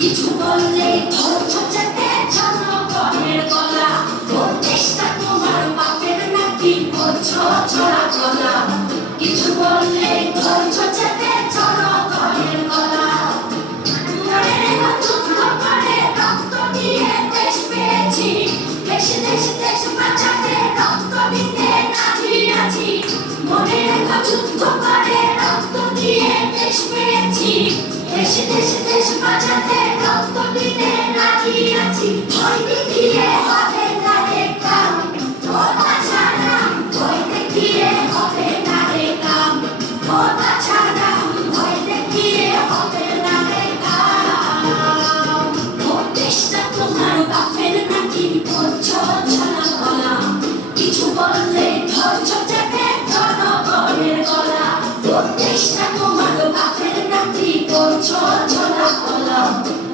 কিছু বললে ধরছো চেপে জনগণের গলা। ও দেশটা তোমার বাপের নাকি করছো ছড়া গলা। কিছু বললে ধরছো চেপে জনগণের গলা। মনে রেখো যুদ্ধ করে রক্ত দিয়ে দেশ পেয়েছি। দেশে দেশে দেশ বাঁচাতে রক্ত দিতে রাজি আছি। মনে রেখো যুদ্ধ করে রক্ত দিয়ে দেশ পেয়েছি। দেশে দেশে দেশ বাঁচাতে রক্ত দিতে রাজি আছি। ভয় দেখিয়ে হবে না রে কাম, কথা ছাড়া ভয় দেখিয়ে হবে না রে কাম, কথা ছাড়া ভয় দেখিয়ে হবে না রে কাম। ও দেশটা তোমার বাপের নাকি করছো ছলা গলা। কিছু বললে ধরছো চেপে জনগণের গলা। ও দেশটা তোমার বাপের নাকি করছো ছলা গলা।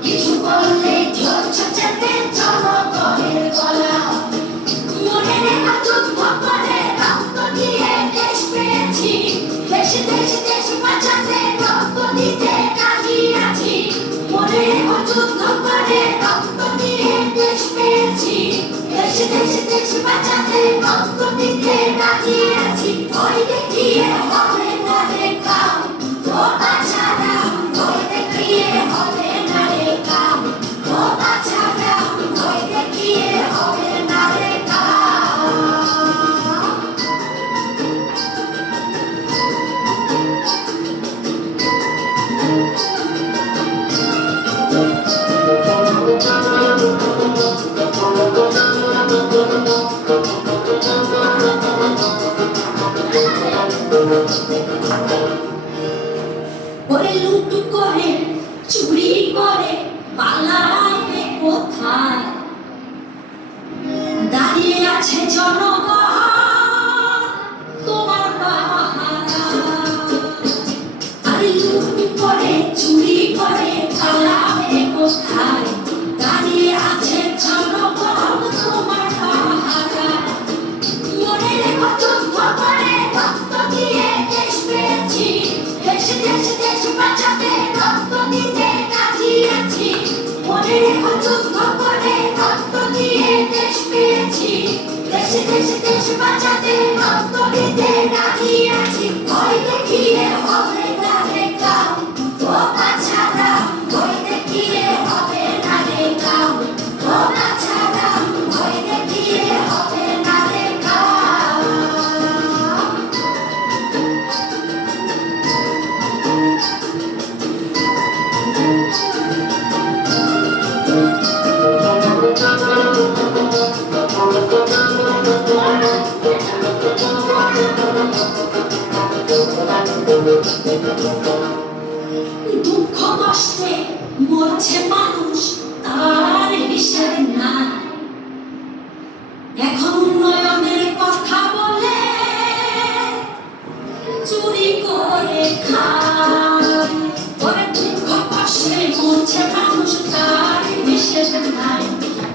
কিছু বললে ধরছো চেপে জনগণের গলা। মনে রেখো যুদ্ধ করে রক্ত দিয়ে দেশ পেয়েছি। দেশে দেশে দেশ বাঁচাতে রক্ত দিতে রাজি আছি। মনে রেখো যুদ্ধ করে রক্ত দিয়ে দেশ পেয়েছি। দেশে দেশে দেশ বাঁচাতে রক্ত দিতে রাজি আছি। ভয় দেখিয়ে হবে না রে কাম, কথা ছাড়া ভয় দেখিয়ে হবে না রে কাম, কথা ছাড়া ভয় দেখিয়ে হবে না রে কাম। ওরে লুট করে চুরি করে পালাবে কোথায়? দাঁড়িয়ে আছে জনগণ তোমার পাহারা। আরে লুট করে চুরি করে পালাবে কোথায়? দাঁড়িয়ে আছে জনগণ তোমার পাহারা। মনে রেখো যুদ্ধ করে রক্ত দিয়ে দেশ পেয়েছি। দেশে দেশে দেশ বাঁচাতে রক্ত দিতে রাজি আছি। মনে রেখো যুদ্ধ করে রক্ত দিয়ে দেশ পেয়েছি। দেশে দেশে দেশ বাঁচাতে রক্ত দিতে রাজি আছি। ভয় দেখিয়ে হবে না রে কাম, কথা ছাড়া ভয় দেখিয়ে হবে না রে কাম, কথা ছাড়া ভয় দেখিয়ে হবে না রে কাম। দুঃখ কষ্টে মরছে মানুষ, তার হিসেব নাই। এখন উন্নয়নের কথা বলে চুরি করে খায়। ওরে দুঃখ কষ্টে মরছে মানুষ, তার হিসেব নাই।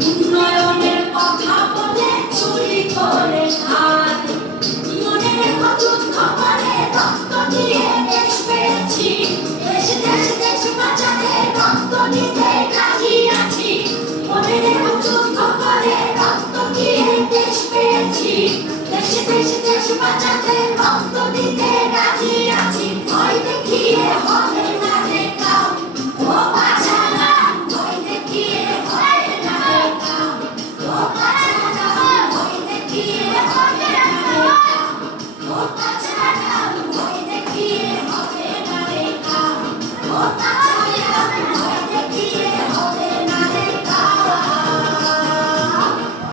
উন্নয়নের কথা বলে চুরি করে খায়। মনে রেখো যুদ্ধ করে রক্ত দিয়ে দেশ পেয়েছি। দেশে দেশে দেশ বাঁচাতে রক্ত দিতে রাজি আছি। মনে রেখো যুদ্ধ করে রক্ত দিয়ে দেশ পেয়েছি। দেশে দেশে দেশ বাঁচাতে